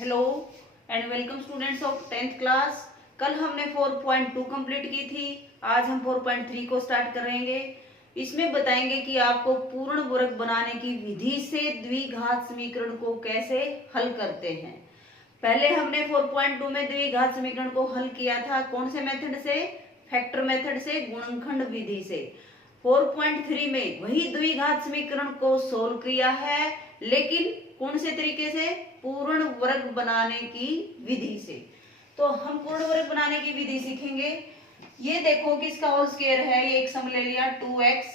Hello and welcome students of 10th class. कल हमने 4.2 complete की थी। आज हम 4.3 को स्टार्ट करेंगे। इसमें बताएंगे कि आपको पूर्ण वर्ग बनाने की विधि से द्विघात समीकरण को कैसे हल करते हैं। पहले हमने 4.2 में द्विघात समीकरण को हल किया था। कौन से मेथड से? फैक्टर मेथड से, गुणनखंड विधि से। 4.3 में वही द्विघात समीकरण को सोल्व किया है, लेकिन कौन से तरीके से? पूर्ण वर्ग बनाने की विधि से। तो हम पूर्ण वर्ग बनाने की विधि सीखेंगे। ये देखो कि इसका होल स्क्वायर है, ये एक सम ले लिया 2x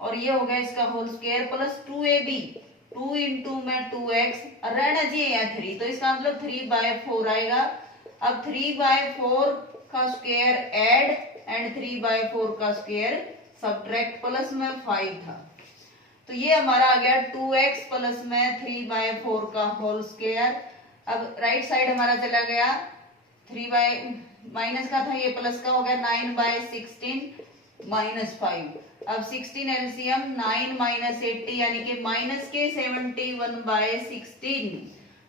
और ये हो गया इसका whole square plus 2ab, 2 into में 2x रहना चाहिए यहाँ 3, तो इसका मतलब 3/4 आएगा। अब 3/4 का स्क्वायर ऐड एंड 3/4 का स्क्वायर सब्ट्रैक्ट, प्लस में 5 था, तो ये हमारा आ गया 2x प्लस में 3/4 का होल स्क्वायर। अब राइट साइड हमारा चला गया 3 बाय माइनस का था, ये प्लस का हो गया 9/16 माइनस 5। अब 16 एलसीएम 9 माइनस 80 यानी कि माइनस के 71/16।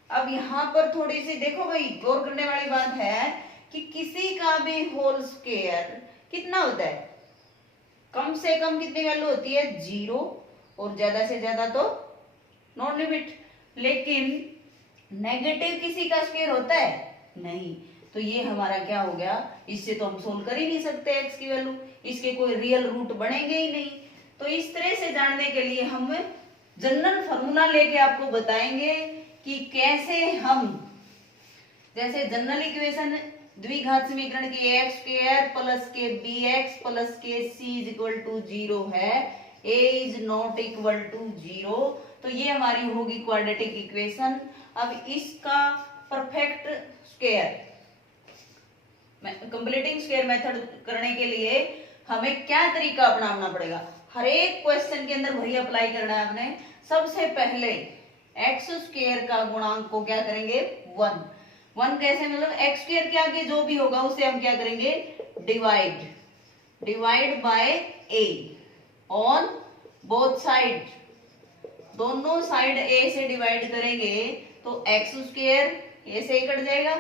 अब यहाँ पर थोड़ी सी देखो भाई, गौर करने वाली बात है कि किसी का भी होल स्क्वायर कितना होता है? कम से कम कितनी वैल्यू होती है? 0, और ज्यादा से ज्यादा तो नॉन लिमिट। लेकिन नेगेटिव किसी का स्क्वायर होता है? नहीं। तो ये हमारा क्या हो गया? इससे तो हम सोल्व कर ही नहीं सकते एक्स की वैल्यू, इसके कोई रियल रूट बनेंगे ही नहीं। तो इस तरह से जानने के लिए हम जनरल फॉर्मूला लेके आपको बताएंगे कि कैसे हम, जैसे जनरल इक्वेशन द्विघात समीकरण की ax स्क्वायर प्लस के bx प्लस के c इज इक्वल टू 0 है, a is not equal to 0, तो ये हमारी होगी क्वाड्रेटिक इक्वेशन। अब इसका perfect square, completing square method करने के लिए हमें क्या तरीका अपनाना पड़ेगा? हर एक क्वेश्चन के अंदर वही अप्लाई करना है हमने। सबसे पहले एक्स स्क्वायर का गुणांक को क्या करेंगे? 1 कैसे? मतलब एक्स स्क्वायर के आगे जो भी होगा उसे हम क्या करेंगे? Divide by A on both side, दोनों साइड ए से डिवाइड करेंगे तो एक्स स्क्वायर ए से कट जाएगा,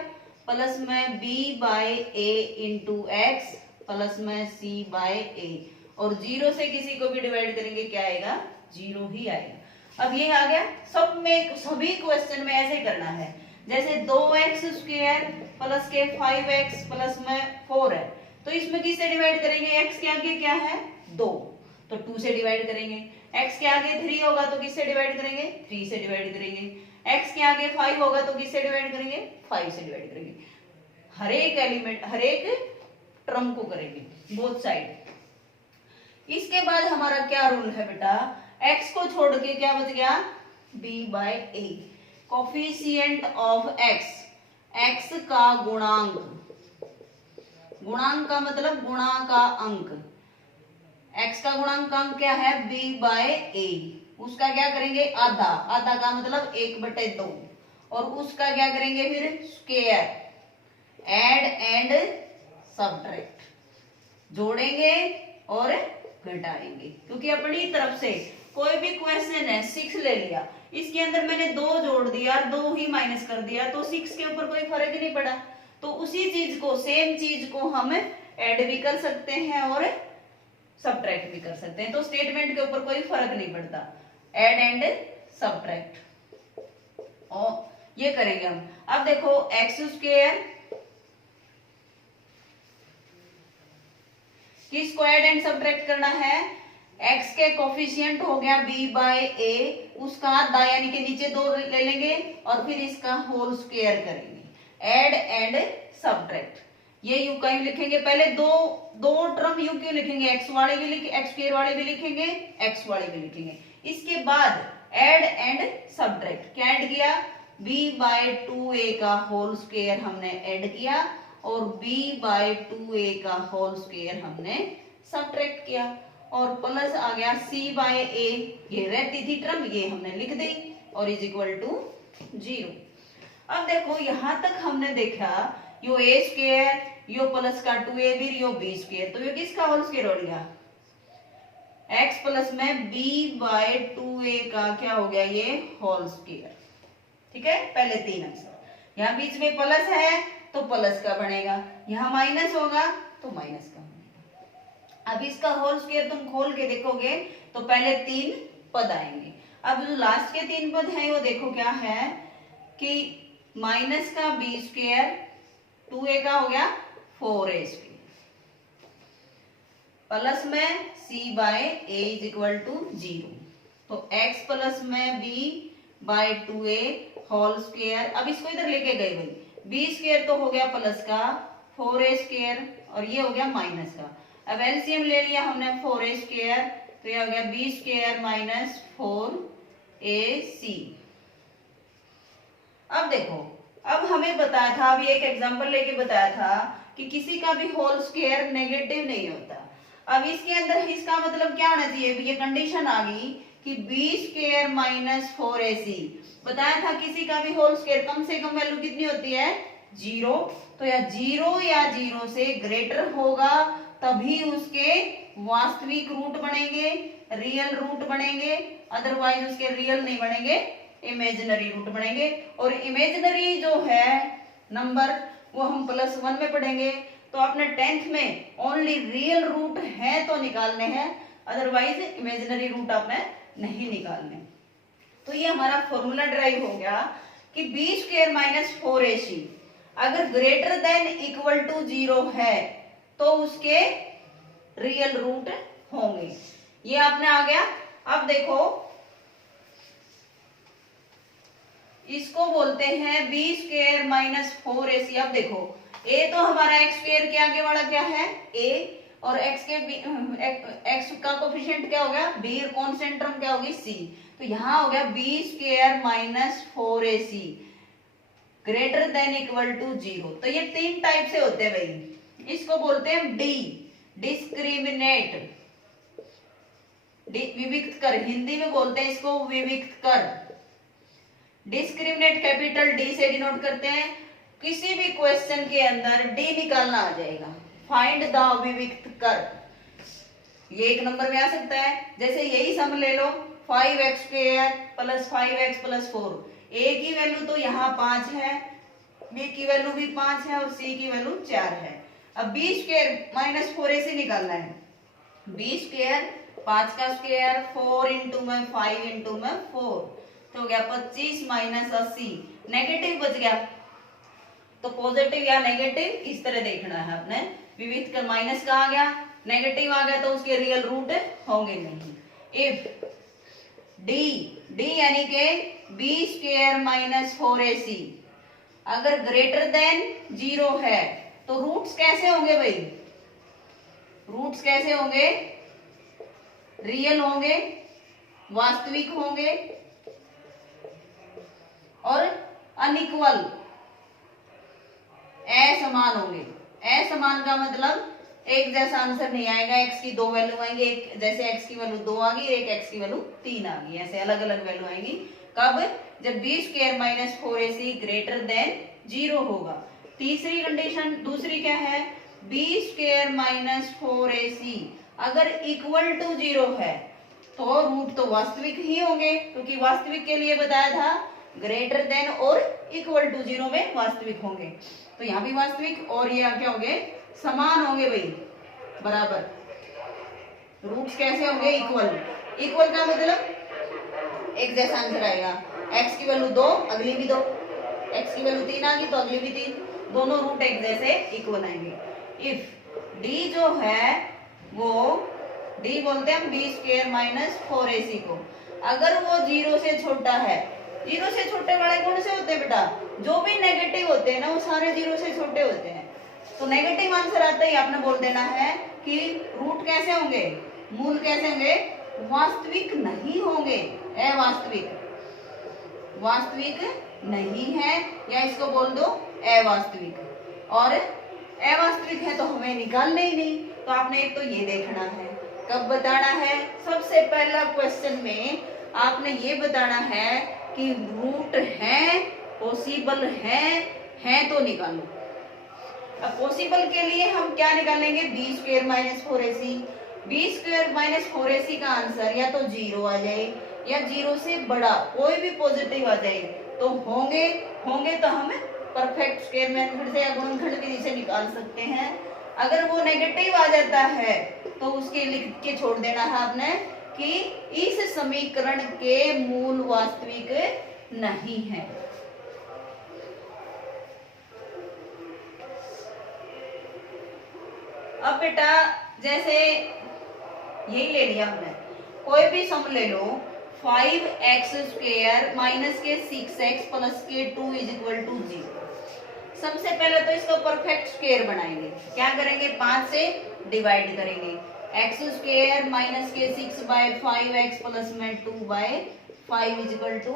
प्लस में b by A into x plus में c बाय ए, और 0 से किसी को भी डिवाइड करेंगे क्या आएगा? 0 ही आएगा। अब ये आ गया। सब में, सभी क्वेश्चन में ऐसे करना है। जैसे 2x स्क्वायर प्लस के 5x प्लस में 4 है, तो इसमें किससे डिवाइड करेंगे? x के आगे क्या है? 2, तो 2 से डिवाइड करेंगे। x के आगे 3 होगा तो किससे डिवाइड करेंगे? 3 से डिवाइड करेंगे। x के आगे 5 होगा तो किससे डिवाइड करेंगे? 5 से डिवाइड करेंगे। हर एक एलिमेंट, हर एक टर्म को करेंगे बोथ साइड। इसके बाद हमारा क्या रूल है बेटा? x को छोड़ के क्या बच गया? b by A, coefficient of x, x का गुणांक, गुणांक का मतलब गुणा का अंक, x का गुणांक अंक क्या है? b बाय ए, उसका क्या करेंगे? आधा, आधा का मतलब 1/2, और उसका क्या करेंगे फिर? स्क्वायर, ऐड एंड सब्ट्रैक्ट, जोड़ेंगे और घटाएंगे। क्योंकि अपनी तरफ से कोई भी क्वेश्चन है 6 ले लिया, इसके अंदर मैंने 2 जोड़ दिया और 2 ही माइनस कर दिया, तो 6 के ऊपर कोई फर्क नहीं पड़ा। तो उसी चीज को, सेम चीज को हम ऐड भी कर सकते हैं और सब्ट्रैक्ट भी कर सकते हैं, तो स्टेटमेंट के ऊपर कोई फर्क नहीं पड़ता। ऐड एंड सब्ट्रैक्ट और ये करेंगे हम। अब देखो एक्स स्क्वायर किसको ऐड एंड सब्ट्रैक्ट करना है? x के कोफिशिएंट हो गया b बाय ए, उसका आधा यानी कि नीचे 2 ले लेंगे और फिर इसका होल स्क्वायर करेंगे, ऐड एंड सब्ट्रैक्ट। ये यू का यू लिखेंगे। पहले दो टर्म यू क्यों लिखेंगे? x वाले भी लिखे, x स्क्वायर वाले भी लिखेंगे, x वाले भी लिखेंगे। इसके बाद ऐड एंड सब्ट्रैक्ट, क्या ऐड किया? b बाय 2a का होल स्क्वायर हमने ऐड किया और b बाय 2a का होल स्क्वायर हमने सब्ट्रैक्ट किया, और प्लस आ गया c बाय a, ये रहती थी टर्म, ये हमने लिख दी, और इज इक्वल टू 0। अब देखो यहां तक हमने देखा यो a स्क्वायर, यो प्लस का 2ab, यो b स्क्वायर, तो ये किसका होल स्क्वायर हो गया? x प्लस में b बाय 2a का क्या हो गया? ये होल स्क्वायर। ठीक है, पहले 3 अक्षर। यहाँ बीच में प्लस है तो प्लस का बनेगा, यहाँ माइनस होगा तो माइनस का बनेगा। अब इसका होल स्क्वायर तुम खोल के देखोगे तो पहले 3 पद आएंगे। अब जो लास्ट के 3 पद हैं वो देखो क्या है कि माइनस का बी स्क्वायर 2a का हो गया 4a स्क्वायर प्लस में c by a is equal to 0, तो x प्लस में b by 2a whole square. अब इसको इधर लेके गए भाई, b स्क्वायर तो हो गया प्लस का 4a स्क्वायर और ये हो गया माइनस का। अब एलसीएम ले लिया हमने 4a स्क्वायर, तो ये हो गया b स्क्वायर माइनस 4ac। अब देखो, अब हमें बताया था, अभी एक एग्जांपल लेके बताया था कि किसी का भी होल स्क्वायर नेगेटिव नहीं होता। अब इसके अंदर इसका मतलब क्या होना चाहिए, ये कंडीशन आ गई कि b स्क्वायर माइनस 4ac। बताया था किसी का भी होल स्क्वायर कम से कम वैल्यू कितनी होती है 0, तो या 0 या 0 से ग्रेटर होगा तभी उसके वास्तविक रूट बनेंगे, रियल रूट बनेंगे, अदरवाइज उसके रियल नहीं बनेंगे, इमेजिनरी रूट बनेंगे। और इमेजिनरी जो है नंबर वो हम +1 में पढ़ेंगे। तो आपने 10th में ओनली रियल रूट है तो निकालने हैं, अदरवाइज इमेजिनरी रूट आपने नहीं निकालने। तो ये हमारा फॉर्मूला ड्राइव हो गया कि b स्क्वायर माइनस 4ac अगर ग्रेटर देन इक्वल टू 0 है तो उसके रियल रूट होंगे। ये आपने आ गया। अब देखो इसको बोलते हैं b स्क्वायर माइनस 4ac। अब देखो a तो हमारा x स्क्वायर के आगे वाला क्या है a, और x के x का कोफिशिएंट क्या हो गया b, और कांस्टेंट टर्म क्या होगी c। तो यहाँ हो गया b square minus 4ac greater than equal to 0। तो ये 3 टाइप से होते हैं भाई। इसको बोलते हैं डी, डिस्क्रिमिनेट, विविक्त कर, हिंदी में बोलते हैं इसको विविक्त कर। डिस्क्रिमिनेट कैपिटल डी से डिनोट करते हैं। किसी भी क्वेश्चन के अंदर डी निकालना आ जाएगा, फाइंड द विविक्त कर, ये 1 नंबर में आ सकता है। जैसे यही सम ले लो 5x square plus 5x plus 4, a की वैल्यू तो यहाँ 5 है, b की वैल्यू भी 5 है और c की वैल्यू 4 है। अब b स्क्वायर माइनस 4ac निकालना है। b स्क्वायर 5 का स्क्वायर 4 इंटू में 5 इंटू में 4, तो हो गया 25 माइनस 80, नेगेटिव बच गया। तो पॉजिटिव या नेगेटिव इस तरह देखना है आपने। विविध का माइनस का आ गया, नेगेटिव आ गया तो उसके रियल रूट होंगे नहीं। इफ डी यानी के b स्क्वायर माइनस 4ac अगर ग्रेटर देन 0 है तो रूट्स कैसे होंगे भाई, रूट्स कैसे होंगे, रियल होंगे, वास्तविक होंगे और अनइक्वल, असमान होंगे। असमान का मतलब एक जैसा आंसर नहीं आएगा, x की 2 वैल्यू आएंगे, एक जैसे x की वैल्यू 2 आ गई, एक x की वैल्यू 3 आ गई, ऐसे अलग अलग वैल्यू आएंगी। कब, जब b square minus 4ac greater then 0 होगा। तीसरी कंडीशन दूसरी क्या है, b स्क्वायर माइनस 4ac अगर इक्वल टू 0 है तो रूट तो वास्तविक ही होंगे, क्योंकि वास्तविक के लिए बताया था ग्रेटर देन और इक्वल टू 0 में वास्तविक होंगे। तो यहाँ भी वास्तविक और ये क्या होंगे, समान होंगे भाई, बराबर। रूट्स कैसे होंगे, इक्वल। इक्वल का मतलब एक जैसा आंसर आएगा, x की वैल्यू 2 अगली भी 2, x की वैल्यू 3 आ गई तो अगली भी 3, दोनों रूट एक जैसे इक्वल आएंगे। इफ d जो है वो d बोलते हैं हम b स्क्वायर माइनस 4ac को, अगर वो 0 से छोटा है, 0 से छोटे वाले कौन से होते हैं बेटा, जो भी नेगेटिव होते हैं ना वो सारे 0 से छोटे होते हैं। तो नेगेटिव आंसर आता ही आपने बोल देना है कि रूट कैसे होंगे, मूल कैसे होंगे, वास्तविक नहीं होंगे, अवास्तविक, वास्तविक नहीं है, या इसको बोल दो अवास्तविक। और अवास्तविक है तो हमें निकालना ही नहीं, तो आपने एक तो ये देखना है। कब बताना है, सबसे पहला क्वेश्चन में आपने ये बताना है कि रूट है, पॉसिबल है तो निकालो। अब पॉसिबल के लिए हम क्या निकालेंगे, b square minus 4ac। b square minus 4ac का आंसर या तो 0 आ जाए या 0 से बड़ा कोई भी पॉजिटिव आ जाए, तो होंगे होंगे तो हम परफेक्ट स्क्वायर मेथड से या गुणनखंड विधि से निकाल सकते हैं। अगर वो नेगेटिव आ जाता है तो उसके लिख के छोड़ देना है आपने कि इस समीकरण के मूल वास्तविक नहीं है। अब बेटा जैसे यही ले लिया हमने, कोई भी सम ले लो, 5x² माइनस के 6x प्लस के 2 इज इक्वल टू 0। सबसे पहले तो इसको परफेक्ट स्क्वायर बनाएंगे। क्या करेंगे? 5 से डिवाइड करेंगे। x² माइनस के 6/5x प्लस में 2/5 इज इक्वल टू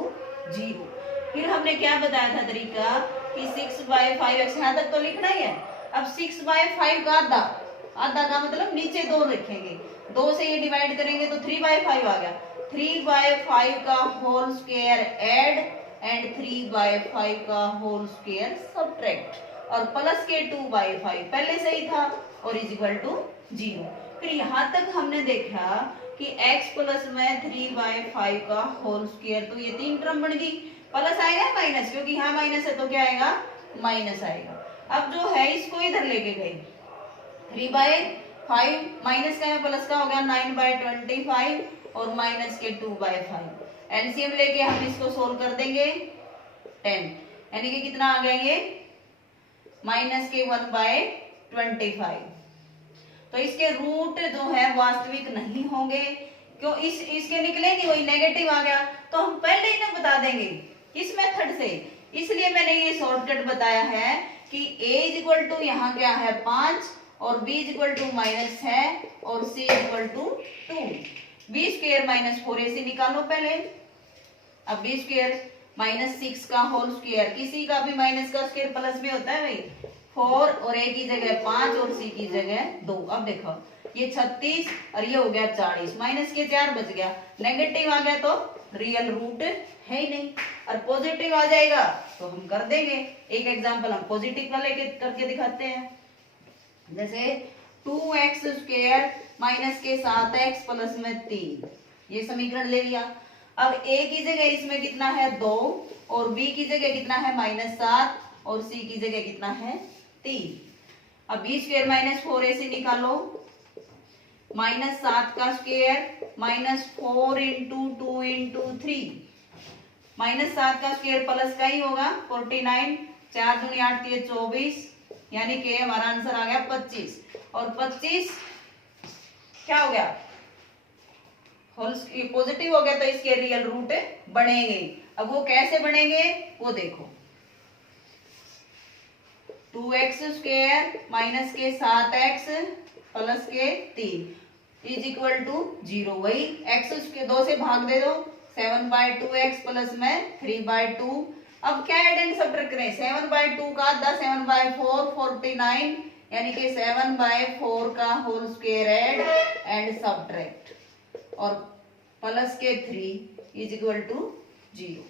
0। फिर हमने क्या बताया था तरीका कि 6/5x यहाँ तक तो लिखना ही है। अब 6/5 का आधा, आधा का मतलब नीचे 2 लिखेंगे, 2 से ये डिवाइड करेंगे तो 3/5 आ गया। 3/5 का होल स्क्वायर ऐड एंड 3/5 का होल स्क्वायर सब्ट्रैक्ट और प्लस के 2/5 पहले से ही था और इज इक्वल टू 0। फिर यहाँ तक हमने देखा कि x प्लस में 3/5 का होल स्क्वायर, तो ये 3 टर्म बन गई। प्लस आएगा माइनस, क्योंकि यहाँ माइनस है तो क्या आएगा? माइनस आएगा। अब जो है इसको इधर लेके गए, 3/5 माइनस का है प्लस का हो गया 9/25 और माइनस के 2/5। एलसीएम लेके हम इसको सोल्व कर देंगे 10, यानी कि कितना आ गया ये? माइनस के 1/25। तो इसके रूट जो है वास्तविक नहीं होंगे, क्यों? इसके निकले नहीं, वही नेगेटिव आ गया तो हम पहले ही ना बता देंगे किस मेथड से। इसलिए मैंने ये शॉर्टकट बताया है कि a इज इक्वल टू यहाँ क्या है 5 और b इज इक्वल टू -6 और c is equal to 2। b² minus 4ac निकालो पहले। अब b² माइनस 6 का होल स्क्वायर, किसी का भी माइनस का स्क्वायर प्लस में होता है भाई। 4 और a की जगह 5 और c की जगह 2। अब देखो ये 36 और ये हो गया 40, माइनस के 4 बच गया। नेगेटिव आ गया तो रियल रूट है ही नहीं, और पॉजिटिव आ जाएगा तो हम कर देंगे। एक एग्जांपल हम पॉजिटिव का लेके करके दिखाते हैं। जैसे 2x² माइनस के 7x प्लस में 3, ये समीकरण ले लिया। अब a की जगह इसमें कितना है 2 और b की जगह कितना है -7 और c की जगह कितना है 3। अब b² माइनस 4ac निकालो। -7 का स्क्वायर -4 इंटू 2 इंटू 3, -7 का स्क्वायर प्लस का ही होगा 49, 4 दूनी 8 3 24, यानी कि हमारा आंसर आ गया 25। और 25 क्या हो गया? होल पॉजिटिव हो गया तो इसके रियल रूट बनेंगे। अब वो कैसे बनेंगे वो देखो, 2x² माइनस के 7x प्लस के 3 इज इक्वल टू 0। वही x के 2 से भाग दे दो, 7/2x प्लस में 3/2। अब क्या एड एंड सब्ट्रैक्ट करें? 7/2 का आधा 7/4 49, यानी कि 7/4 का whole square add and subtract और प्लस के 3 इज इक्वल टू 0।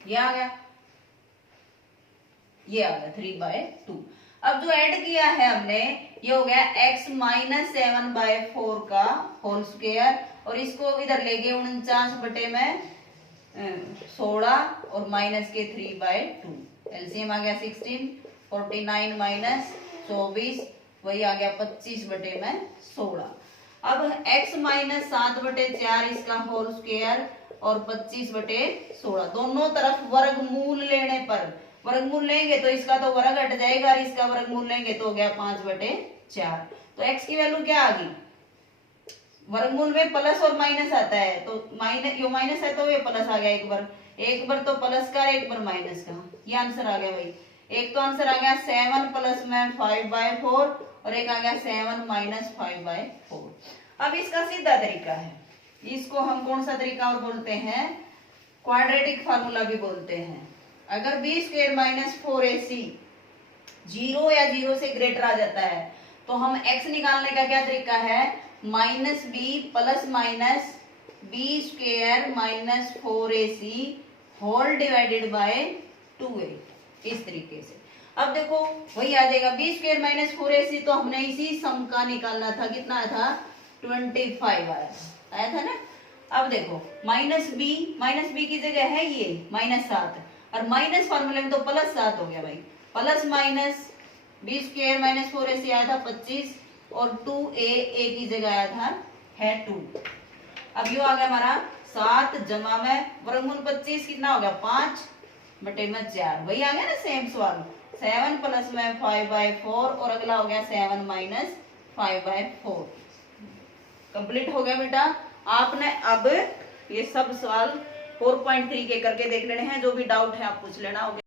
ये आ गया, ये आ गया 3/2। अब जो ऐड किया है हमने ये हो गया x माइनस 7/4 का होल स्क्वायर और इसको इधर ले गए 49 बटे में 16 और माइनस के 3/2। एलसीएम आ गया 16, 49 माइनस 24 वही आ गया 25 बटे में 16। अब x माइनस 7 बटे 4 इसका होल स्क्वायर और 25 बटे 16, दोनों तरफ वर्गमूल लेने पर, वर्गमूल लेंगे तो इसका तो वर्ग हट जाएगा और इसका वर्गमूल लेंगे तो हो गया 5/4। तो x की वैल्यू क्या आ गई? वर्गमूल में प्लस और माइनस आता है तो माइनस, यो माइनस है तो ये प्लस आ गया एक बार तो प्लस का एक बार माइनस का, ये आंसर आ गया भाई। एक तो आंसर आ गया 7 प्लस में 5/4 और एक आ गया 7 माइनस 5/4। अब इसका सीधा तरीका है, इसको हम कौन सा तरीका और बोलते हैं? क्वाड्रेटिक फार्मूला भी बोलते हैं। अगर b² माइनस 4ac 0 या 0 से ग्रेटर आ जाता है तो हम x निकालने का क्या तरीका है? -b plus minus b² minus 4ac whole divided by 2a, इस तरीके से। अब देखो वही आ जाएगा b² माइनस 4ac, तो हमने इसी सम का निकालना था, कितना था 25 आया था ना। अब देखो माइनस बी की जगह है ये -7, और माइनस फॉर्मूले में तो +7 हो गया भाई। प्लस माइनस बी स्क्वायर -4 ऐसे आया था 25, और 2a की जगह आया था है 2। अब यो आ गया हमारा 7 जमा में वर्गमूल 25 कितना हो गया 5 बटे में 4, वही आ गया ना सेम सवाल। 7 प्लस में 5/4, और अगला हो गया 7 माइनस 5/4। कंप्लीट हो गया बेटा। आपने अब ये सब सवाल 4.3 के करके देख लेने हैं, जो भी डाउट है आप पूछ लेना।